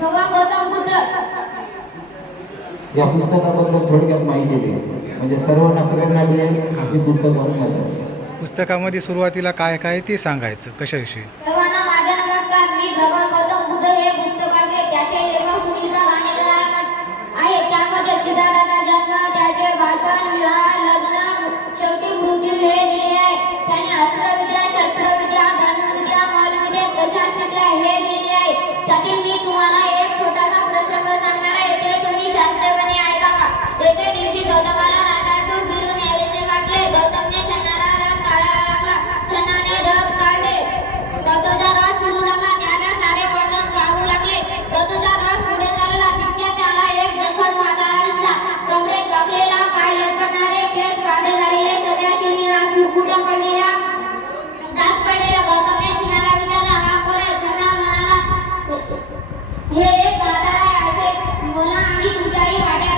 भगवान गौतम बुद्ध। या पुस्तकाबद्दल थोडक्यात माहिती दे, म्हणजे सर्वांना प्रेरणा मिळेल हे पुस्तक वाचण्यासाठी। पुस्तकामध्ये सुरुवातीला काय काय ते सांगायचं कशाविषयी। सर्वांना माझा नमस्कार। मी भगवान गौतम बुद्ध हे पुस्तकाचे त्याचे लेखक सुनीता गाणेकर आहे। त्यामध्ये सिद्धार्थाचा जन्म, त्याचे बालपण, विवाह, लग्न, शेवटी मृत्यू हे दिले आहे। त्याने अस्त्रविद्या, शस्त्रविद्या, धनुर्विद्या, मल्लविद्या कशा शिकल्या हे दिले आहे। त्यातील मी तुम्हाला एक छोटासा प्रसंग सांगणार आहे, ते तुम्ही शांतपणे ऐकावा। एके दिवशी गौतमाला रानातून फिरून यावेसे वाटले। गौतमने छन्नाला रथ काढायला लागला। छन्नाने रथ काढले। गौतमचा रथ फिरू लागला। त्याला सारे वर्णन काढू लागले। गौतमचा रथ पुढे चालला, तितक्यात त्याला एक जखम म्हातारा दिसला। कमरेत वाकलेला, पाय लटपटणारे, केस काळे झालेले, सगळ्या शरीरात सुरकुत्या पडलेल्या, दात पडलेला। गौतमने छन्नाला विचारला, हा कोण आहे? छन्ना म्हणाला, हे एक म्हातारा आहे, मला आणि तुमच्याही वाट्या